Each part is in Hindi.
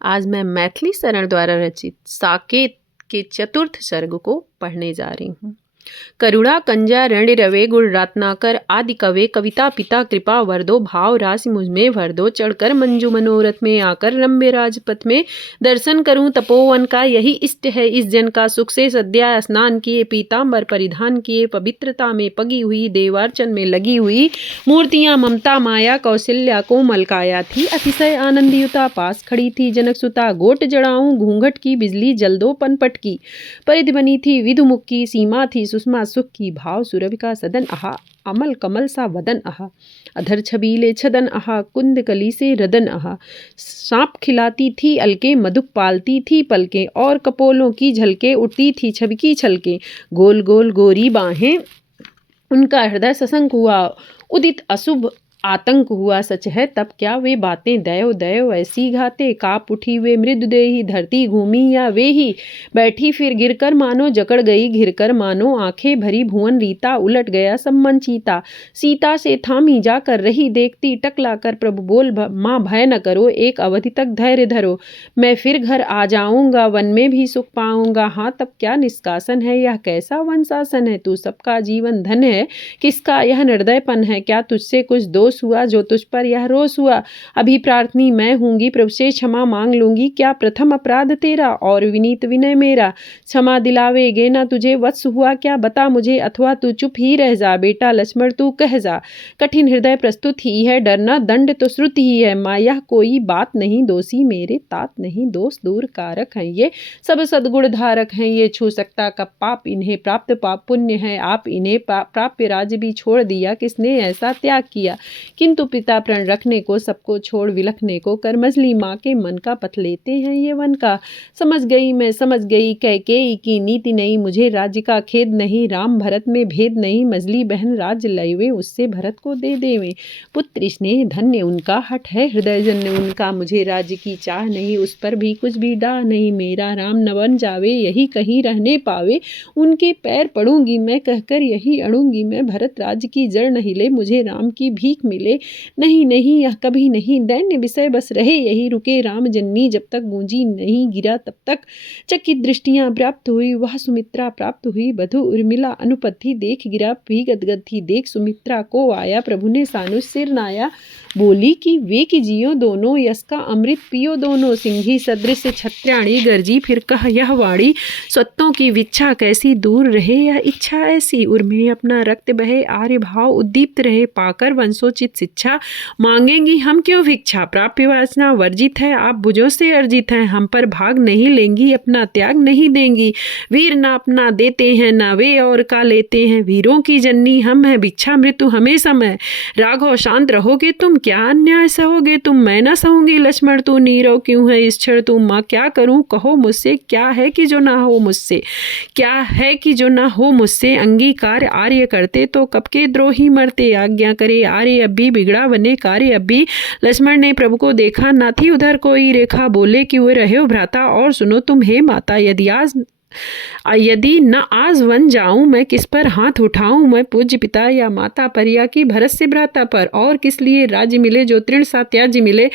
आज मैं मैथिली शरण द्वारा रचित साकेत के चतुर्थ सर्ग को पढ़ने जा रही हूँ। करुणा कंजा रण रवे गुण रत्नाकर आदि कवे कविता पिता कृपा वरदो भाव राशि मुझमें भर दो चढ़कर मंजू मनोरथ में आकर रम्य राजपथ में दर्शन करूं तपोवन का यही इष्ट है इस जन का सुख से सद्या स्नान किए पीताम्बर परिधान किए पवित्रता में पगी हुई देवार्चन में लगी हुई मूर्तियां ममता माया कौशल्या को मलकाया थी अतिशय आनंदयुता पास खड़ी थी जनकसुता गोट जड़ाऊं घूंघट की बिजली जल्दो पनपट की परिधि बनी थी विधुमुख की सीमा थी सुषमा सुख की भाव सुरभिका सदन आहा अमल कमल सा वदन आहा अधर छबीले छदन आहा कुंद कली से रदन आहा सांप खिलाती थी अलके मधुक पालती थी पलके और कपोलों की झलके उठती थी छबकी छलके गोल गोल गोरी बाहें उनका हृदय सशंक हुआ उदित अशुभ आतंक हुआ सच है तब क्या वे बातें दयो दयो ऐसी घाते काप उठी वे मृदुदेही धरती घूमी या वे ही बैठी फिर गिरकर मानो जकड़ गई घिरकर मानो आंखें भरी भुवन रीता उलट गया सम्मन चीता सीता से थामी जाकर रही देखती टकला कर प्रभु बोल माँ भय न करो एक अवधि तक धैर्य धरो मैं फिर घर आ जाऊंगा वन में भी सुख पाऊंगा हाँ तब क्या निष्कासन है यह कैसा वन शासन है तू सबका जीवन धन है किसका यह निर्दयपन है क्या तुझसे कुछ दोष हुआ जो तुझ पर यह रोष हुआ अभी प्रार्थनी मैं हूंगी प्रभु से क्षमा मांग लूंगी क्या प्रथम अपराध तेरा और विनीत विनय मेरा क्षमा दिलावेगे ना तुझे वत्स हुआ क्या बता मुझे अथवा तू चुप ही रह जा बेटा लक्ष्मण तू कह जा कठिन हृदय प्रस्तुत ही है डरना दंड तो श्रुति ही है माँ यह कोई बात नहीं दोषी मेरे तात नहीं दोष दूर कारक हैं ये सब सद्गुण धारक हैं ये छू सकता का पाप इन्हें प्राप्त पाप पुण्य है आप इन्हें प्राप्य राज्य भी छोड़ दिया किसने ऐसा त्याग किया किंतु पिता प्रण रखने को सबको छोड़ विलखने को कर मजली माँ के मन का पथ लेते हैं ये वन का समझ गई मैं समझ गई कैकेयी की नीति नहीं मुझे राज्य का खेद नहीं राम भरत में भेद नहीं मजली बहन राज्य लयवे उससे भरत को दे देवे पुत्र स्नेह धन्य उनका हट है हृदय जन्य उनका मुझे राज्य की चाह नहीं उस पर भी कुछ भी डाह नहीं मेरा राम न बन जावे यही कहीं रहने पावे उनके पैर पड़ूंगी मैं कहकर यही अड़ूंगी मैं भरत राज्य की जड़ नहीं ले मुझे राम की भीख मिले नहीं नहीं यह कभी नहीं दैन्य विषय बस रहे यही रुके राम जननी जब तक गूंजी नहीं गिरा तब तक चकित दृष्टियां प्राप्त हुई वह सुमित्रा प्राप्त हुई बधु उर्मिला अनुपथी देख गिरा भी गदगद थी देख सुमित्रा को आया प्रभु ने सानुज सिर नाया बोली कि वे की जियो दोनों यश का अमृत पियो दोनों सिंही सदृश छत्र्याणी गर्जी फिर कह यह वाणी स्वत्तों की विच्छा कैसी दूर रहे यह इच्छा ऐसी उर्मे अपना रक्त बहे आर्य भाव उद्दीप्त रहे पाकर वंशोचित शिक्षा मांगेंगी हम क्यों भिक्षा प्राप्य वासना वर्जित है आप भुजों से अर्जित हैं हम पर भाग नहीं लेंगी अपना त्याग नहीं देंगी वीर ना अपना देते हैं ना वे और का लेते हैं वीरों की जननी हम हैं भिक्षा मृत्यु हमें समय राघव शांत रहोगे तुम क्या अन्याय सहोगे तुम मैं न सहूंगी लक्ष्मण तू नीरव क्यों है इस क्षण तू माँ क्या करूं कहो मुझसे क्या है कि जो ना हो मुझसे क्या है कि जो ना हो मुझसे अंगीकार आर्य करते तो कब के द्रोही मरते आज्ञा करे आर्य अब भी बिगड़ा बने कार्य अब भी लक्ष्मण ने प्रभु को देखा ना थी उधर कोई रेखा बोले कि वो रहे भ्राता और सुनो तुम हे माता यदि न आज वन जाऊं मैं किस पर हाथ उठाऊं मैं पूज्य पिता या माता पर या कि भरत से भ्राता पर और किस लिए राज्य मिले जो तृण सा त्याज्य मिले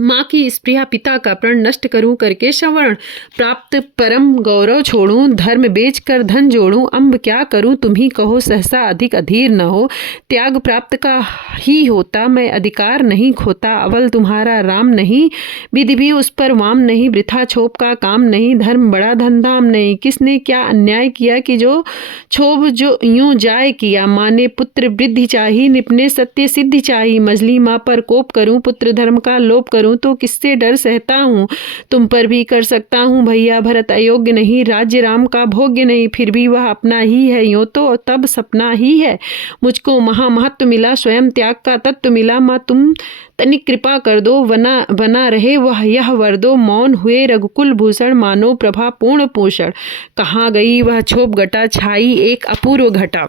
माँ की स्प्रिया पिता का प्रण नष्ट करूं करके श्रवण प्राप्त परम गौरव छोड़ूं धर्म बेच कर धन जोड़ूं अम्ब क्या करूं तुम ही कहो सहसा अधिक अधीर न हो त्याग प्राप्त का ही होता मैं अधिकार नहीं खोता अवल तुम्हारा राम नहीं विधि भी उस पर वाम नहीं वृथा छोप का काम नहीं धर्म बड़ा धनधाम नहीं किसने क्या अन्याय किया कि जो छोप जो यूं जाए किया माँ ने पुत्र वृद्धि चाही निपने सत्य सिद्धि चाही मजली माँ पर कोप करूं पुत्र धर्म का लोप करूं तो किससे डर सहता हूँ तुम पर भी कर सकता हूँ भैया भरत अयोग्य नहीं राज्य राम का भोग्य नहीं फिर भी वह अपना ही है यूं तो तब सपना ही है मुझको महामहत्व मिला स्वयं त्याग का तत्व मिला माँ तुम तनिक कृपा कर दो बना रहे वह यह वर दो मौन हुए रघुकुल भूषण मानो प्रभा पूर्ण पोषण कहाँ गई वह छोप घटा छाई एक अपूर्व घटा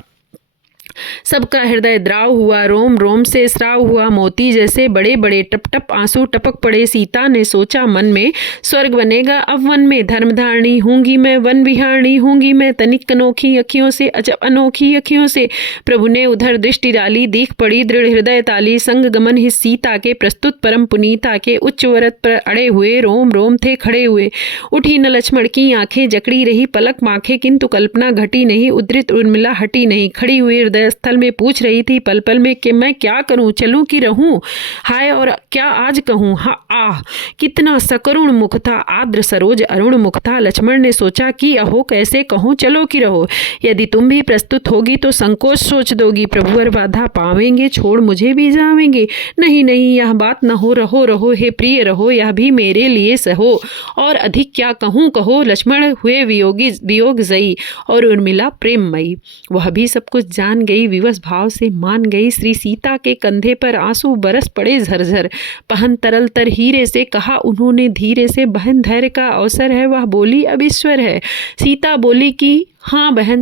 सबका हृदय द्राव हुआ, रोम रोम से स्राव हुआ, मोती जैसे बड़े बड़े टप टप आंसू टपक पड़े। सीता ने सोचा मन में, स्वर्ग बनेगा अब वन में, धर्मधारणी होंगी मैं, वन विहारणी होंगी मैं, तनिक अनोखी अखियों से, अजब अनोखी अखियों से। प्रभु ने उधर दृष्टि डाली, दीख पड़ी दृढ़ हृदय ताली, संग गमन हिस सीता के, प्रस्तुत परम पुनीता के, उच्च व्रत पर अड़े हुए, रोम रोम थे खड़े हुए। उठी न लक्ष्मण की आंखें, जकड़ी रही पलक माखे, किंतु कल्पना घटी नहीं, उद्धृत उर्मिला हटी नहीं। खड़ी हुई हृदय स्थल में पूछ रही थी पल पल में कि मैं क्या करूं, चलूं कि रहूं, हाय और क्या आज कहूं। आह कितना सकरुण मुख था, आद्र सरोज अरुण मुख था। लक्ष्मण ने सोचा कि अहो कैसे कहूं, चलो कि रहो। यदि तुम भी प्रस्तुत होगी तो संकोच सोच दोगी, प्रभुवर बाधा पावेंगे, छोड़ मुझे भी जावेंगे। नहीं नहीं यह बात न हो, रहो रहो हे प्रिय रहो, यह भी मेरे लिए सहो। और अधिक क्या कहूं कहो। लक्ष्मण हुए वियोगी वियोग जयी और उर्मिला प्रेममयी। वह भी सब कुछ जान गई, विवश भाव से मान गई। श्री सीता के कंधे पर आंसू बरस पड़े झरझर। पहन तरल तर हीरे से, कहा उन्होंने धीरे से, बहन धैर्य का अवसर है। वह बोली अब ईश्वर है। सीता बोली कि हाँ बहन,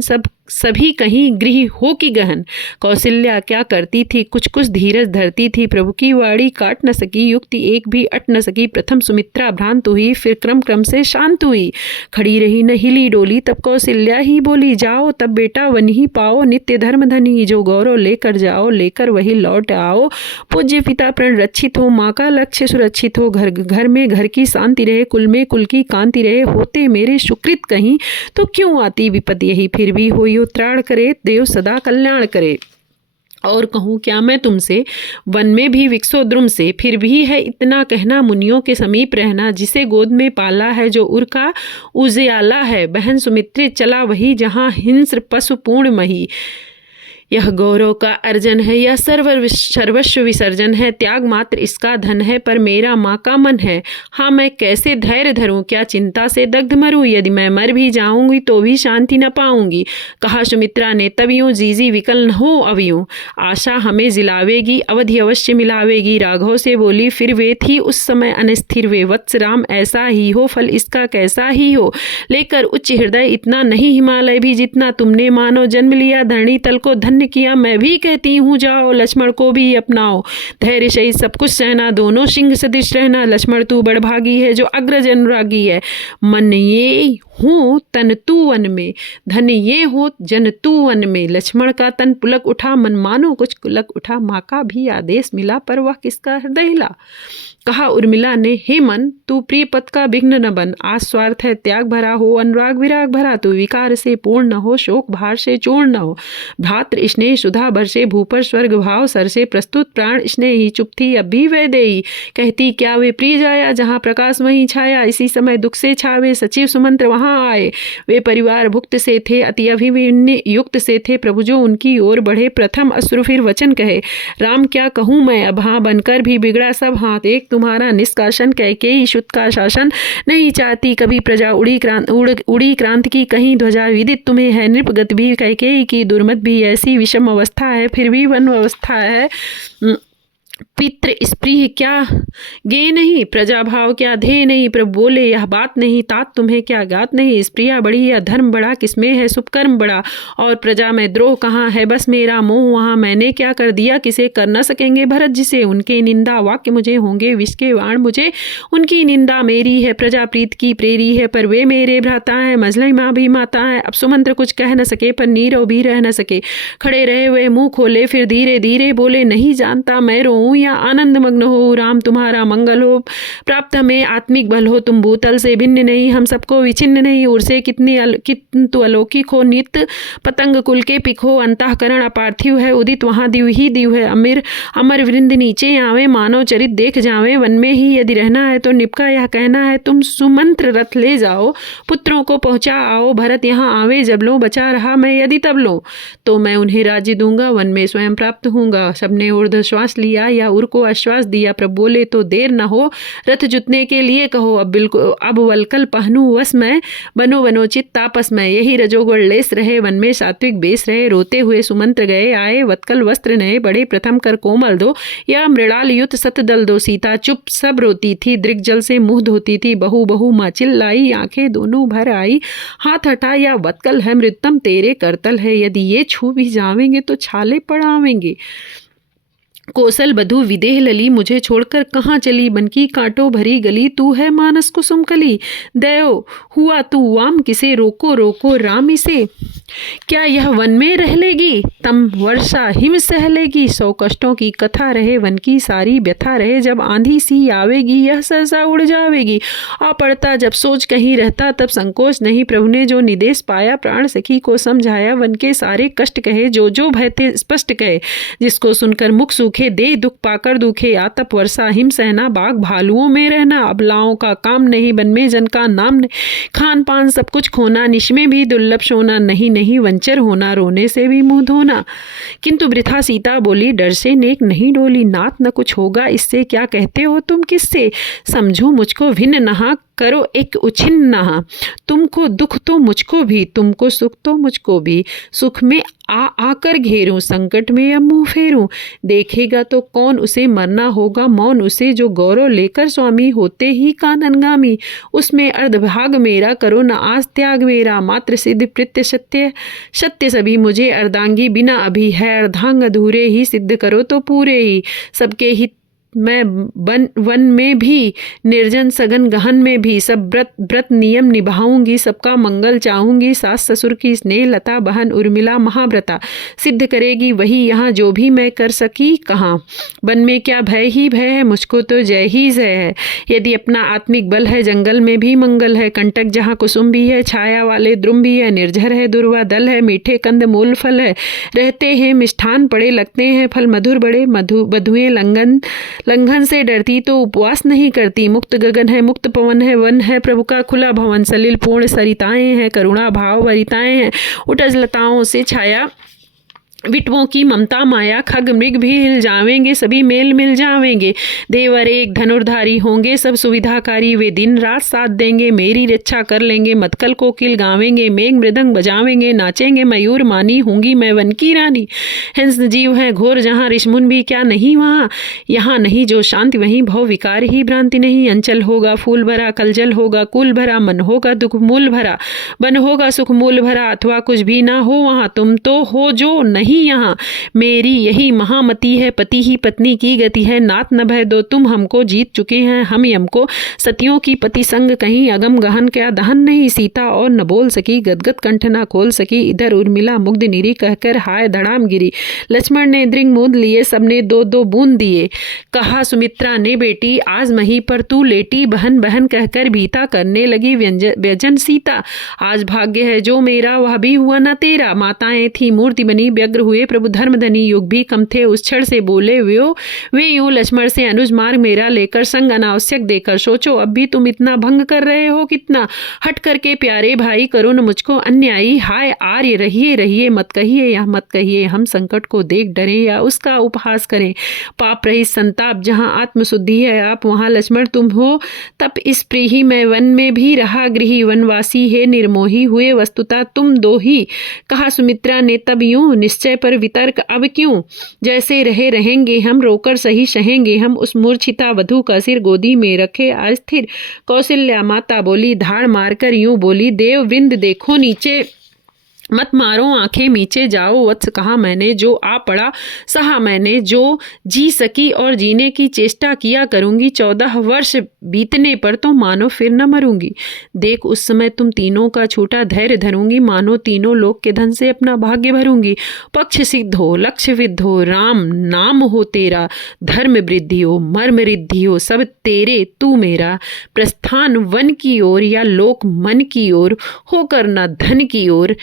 सभी कहीं गृह हो की गहन। कौशल्या क्या करती थी, कुछ कुछ धीरज धरती थी। प्रभु की वाणी काट न सकी, युक्ति एक भी अट न सकी। प्रथम सुमित्रा भ्रांत हुई, फिर क्रम क्रम से शांत हुई। खड़ी रही न हिली डोली, तब कौशल्या ही बोली, जाओ तब बेटा वन ही पाओ, नित्य धर्म धनी जो गौरव लेकर जाओ, लेकर वही लौट आओ। पूज्य पिता प्रण रक्षित हो, माँ का लक्ष्य सुरक्षित हो, घर घर में घर की शांति रहे, कुल में कुल की कांति रहे। होते मेरे सुकृत कहीं तो क्यों आती विपद यही, फिर भी होई त्राण करे, देव सदा कल्याण करे। और कहूँ क्या मैं तुमसे, वन में भी विकसो द्रुम से, फिर भी है इतना कहना, मुनियों के समीप रहना। जिसे गोद में पाला है, जो उर का उजियाला है, बहन सुमित्रे चला वही, जहाँ हिंस्र पशु पूर्ण मही। यह गौरव का अर्जन है, यह सर्वस्व विसर्जन है, त्याग मात्र इसका धन है, पर मेरा माँ का मन है। हाँ मैं कैसे धैर्य धरूं, क्या चिंता से दग्ध मरूं, यदि मैं मर भी जाऊंगी तो भी शांति न पाऊंगी। कहा सुमित्रा ने तब यूं, जीजी विकल न हो अब यूं, आशा हमें जिलावेगी, अवधि अवश्य मिलावेगी। राघव से बोली फिर वे थी उस समय अनस्थिर वे, वत्स राम ऐसा ही हो, फल इसका कैसा ही हो। लेकर उच्च हृदय इतना नहीं हिमालय भी जितना, तुमने मानो जन्म लिया धरणी तल को धन्य किया। मैं भी कहती हूँ जाओ, लक्ष्मण को भी अपनाओ, धैर्य सहित सब कुछ सहना, दोनों सिंह सदृश रहना। लक्ष्मण तू बड़भागी है, जो अग्रज अनुरागी है। मन ये हो तन तू वन में, धन ये हो जन तू वन में। लक्ष्मण का तन पुलक उठा, मन मानो कुछ कुलक उठा। माँ का भी आदेश मिला, पर वह किसका हृदय हिला। कहा उर्मिला ने, हे मन तू प्रिय पद का विघ्न न बन, आज स्वार्थ है त्याग भरा हो, अनुराग विराग भरा। तू विकार से पूर्ण न हो, शोक भार से चूर्ण न हो। भ्रातृ स्नेह सुधा बरसे, भूपर स्वर्ग भाव सरसे। प्रस्तुत प्राण स्नेह ही चुप थी, अब भी वह देई। कहती क्या वे प्रिय जाया, जहाँ प्रकाश वहीं छाया। इसी समय दुख से छावे, सचिव सुमंत्र वहाँ आए। वे परिवार भुक्त से थे, अति अभिमन्यु युक्त से थे। प्रभु जो उनकी ओर बढ़े, प्रथम अश्रु फिर वचन कहे। राम क्या कहूँ मैं अब, हाँ बनकर भी बिगड़ा सब हाथ। एक तुम्हारा निष्कासन, कैकेयी शुद्ध का शासन। नहीं चाहती कभी प्रजा उड़ी क्रांति की कहीं ध्वजा। विदित तुम्हें है नृपगति भी, कैकेयी की दुर्मत भी। ऐसी विषम अवस्था है, फिर भी वन अवस्था है। पितृ स्प्रीह क्या गे नहीं, प्रजा भाव क्या ध्येय नहीं। प्रभु बोले यह बात नहीं, तात तुम्हें क्या गात नहीं। स्प्रिया बड़ी या धर्म बड़ा, किसमें है शुभ कर्म बड़ा। और प्रजा में द्रोह कहाँ है, बस मेरा मोह वहाँ। मैंने क्या कर दिया, किसे कर न सकेंगे भरत जिसे। उनके निंदा वाक्य मुझे होंगे, विष के वाण मुझे। उनकी निंदा मेरी है, प्रजा प्रीत की प्रेरी है। पर वे मेरे भ्राता हैं, मझली माँ भी माता है। अब सुमंत्र कुछ कह न सके, पर नीरव भी रह न सके। खड़े रहे वे मुँह खोले, फिर धीरे धीरे बोले, नहीं जानता मैं रोऊं या आनंद मग्न हो। राम तुम्हारा मंगल हो, प्राप्त हमें आत्मिक बल हो। तुम भूतल से भिन्न नहीं, हम सबको विचिन्न नहीं। उर से किंतु अलौकिक हो, नित्य पतंग कुल के पिक हो। अंतःकरण अपार्थिव है, उदित वहाँ दिव ही दिव है। अमर वृंद नीचे आवे, मानव चरित देख जावे। वन में ही यदि रहना है तो निपका यह कहना है, तुम सुमंत्र रथ ले जाओ, पुत्रों को पहुँचा आओ। भरत यहाँ आवे जब लो, बचा रहा मैं यदि तब लो, तो मैं उन्हें राज्य दूंगा, वन में स्वयं प्राप्त होऊंगा। सबने ऊर्ध्व श्वास लिया, या उर को आश्वास दिया। प्रभु बोले तो देर न हो, रथ जुतने के लिए कहो। अब वलकल पहनू वस में, बनो बनोचित तापस में। यही रजोगुण लेस रहे, वन में सात्विक बेस रहे। रोते हुए सुमंत्र गए आए, वत्कल वस्त्र नए बड़े। प्रथम कर कोमल दो, या मृणाल युत सतदल दो। सीता चुप सब रोती थी, दृग जल से मुँह धोती थी। बहु बहु माँ चिल्लाई, आंखें दोनों भर आई। हाथ हटा या वत्कल है मृतम तेरे करतल है। यदि ये छू भी जावेंगे तो छाले पड़ावेंगे। कौशल बधु विदेह लली, मुझे छोड़कर कहाँ चली। बनकी कांटों भरी गली, तू है मानस कुसुम कली। दयो हुआ तू वाम किसे, रोको रोको राम इसे। क्या यह वन में रह लेगी, तम वर्षा हिम सह लेगी। 100 कष्टों की कथा रहे, वन की सारी व्यथा रहे। जब आंधी सी आवेगी, यह सहसा उड़ जावेगी। आ पड़ता जब सोच कहीं रहता, तब संकोच नहीं। प्रभु ने जो निदेश पाया, प्राण सखी को समझाया। वन के सारे कष्ट कहे, जो जो भय थे स्पष्ट कहे। जिसको सुनकर मुख सूखे, दे दुख पाकर दुखे। आतप वर्षा हिम सहना, बाघ भालुओं में रहना। अबलाओं का काम नहीं, वन में जन का नाम नहीं। खान पान सब कुछ खोना, निश में भी दुर्लभ सोना। नहीं नहीं वंचर होना, रोने से भी मुंह धोना। किंतु वृथा सीता बोली, डर से नेक नहीं डोली। नाथ न कुछ होगा इससे, क्या कहते हो तुम किससे। समझो मुझको भिन्न नहा, करो एक उछिन्न नहा। तुमको दुख तो मुझको भी, तुमको सुख तो मुझको भी। सुख में आकर घेरूं, संकट में अब मुंह फेरूं। देखेगा तो कौन उसे मरना होगा मौन उसे। जो गौरव लेकर स्वामी होते ही काननगामी। उसमें अर्धभाग मेरा, करो न आज त्याग मेरा। मात्र सिद्ध प्रत्य सत्य सत्य सभी, मुझे अर्धांगी बिना अभी है। अर्धांग अधूरे ही, सिद्ध करो तो पूरे ही। सबके हित मैं वन में भी, निर्जन सघन गहन में भी। सब व्रत नियम निभाऊंगी, सबका मंगल चाहूंगी। सास ससुर की स्नेह लता, बहन उर्मिला महाव्रता। सिद्ध करेगी वही यहाँ, जो भी मैं कर सकी कहाँ। वन में क्या भय ही भय है, मुझको तो जय ही जय है। यदि अपना आत्मिक बल है, जंगल में भी मंगल है। कंटक जहाँ कुसुम भी है, छाया वाले द्रुम भी है। निर्झर है दुर्वा दल है, मीठे कंद मूल फल है। रहते हैं मिष्ठान, पड़े लगते हैं फल मधुर बड़े। बधुएं लंघन से डरती तो उपवास नहीं करती। मुक्त गगन है, मुक्त पवन है। वन है प्रभु का खुला भवन। सलिल पूर्ण सरिताएं हैं, करुणा भाव वरिताएं हैं। उटज लताओं से छाया विटवों की ममता माया। खग मृग भी हिल जावेंगे, सभी मेल मिल जावेंगे। देवर एक धनुर्धारी होंगे, सब सुविधाकारी। वे दिन रात साथ देंगे, मेरी रक्षा कर लेंगे। मतकल कोकिल गावेंगे, मेघ मृदंग बजावेंगे। नाचेंगे मयूर मानी, होंगी मैं वन की रानी। हिंस जीव है घोर जहाँ, ऋषमुन भी क्या नहीं वहाँ। यहाँ नहीं जो शांति, वहीं भव विकार ही भ्रांति नहीं। अंचल होगा फूल भरा, कलजल होगा कुल भरा। मन होगा दुख मूल भरा, वन होगा सुख मूल भरा। अथवा कुछ भी ना हो वहाँ, तुम तो हो जो नहीं यहाँ। मेरी यही महामति है, पति ही पत्नी की गति है। नाथ न भय दो, तुम हमको जीत चुके हैं, हम यम को। सतियों की पति संग कहीं, अगम गहन क्या दहन नहीं। सीता और न बोल सकी, गदगद कंठ न खोल सकी। इधर उर्मिला मुग्ध निरी, कहकर हाय धड़ाम गिरी। लक्ष्मण ने दृंग मूंद लिए, सबने दो दो बूंद दिए। कहा सुमित्रा ने बेटी, आज मही पर तू लेटी। बहन बहन कहकर भीता करने लगी व्यजन सीता। आज भाग्य है जो मेरा, वह भी हुआ न तेरा। माताएं थी मूर्ति बनी, व्यग्र हुए प्रभु धर्मधनी। युग भी कम थे, उस क्षण से बोले वे यूं लक्ष्मण से, अनुज मार्ग मेरा लेकर संग अनावश्यक देकर। सोचो अब भी तुम इतना भंग कर रहे हो कितना। हट करके प्यारे भाई, करो न मुझको अन्यायी। हाय आर्य रहिए रहिए, मत कहिए या मत कहिए। हम संकट को देख डरे या उसका उपहास करें। पाप रहित संताप जहाँ आत्मशुद्धि है आप, वहाँ लक्ष्मण तुम हो। तब इस प्रीहि मैं वन में भी रहा गृही। वनवासी है निर्मोही, हुए वस्तुता तुम दो ही। कहा सुमित्रा ने तब यूं, निश्चय पर वितर्क अब क्यों। जैसे रहे रहेंगे हम, रोकर सही सहेंगे हम। उस मूर्छिता वधू का सिर गोदी में रखे अस्थिर। कौशल्या माता बोली, धाड़ मारकर यूं बोली, देव वृंद देखो नीचे, मत मारो आंखें मीचे। जाओ वत्स, कहा मैंने जो आ पड़ा सहा मैंने। जो जी सकी और जीने की चेष्टा किया करूंगी। 14 वर्ष बीतने पर तो मानो फिर न मरूंगी। देख उस समय तुम तीनों का छूटा धैर्य धरूंगी। मानो तीनों लोक के धन से अपना भाग्य भरूंगी। पक्ष सिद्ध हो, लक्ष्य विद्ध हो, राम नाम हो तेरा। धर्म वृद्धि हो, मर्म रिद्धि हो, सब तेरे तू मेरा। प्रस्थान वन की ओर या लोक मन की ओर, होकर न धन की ओर।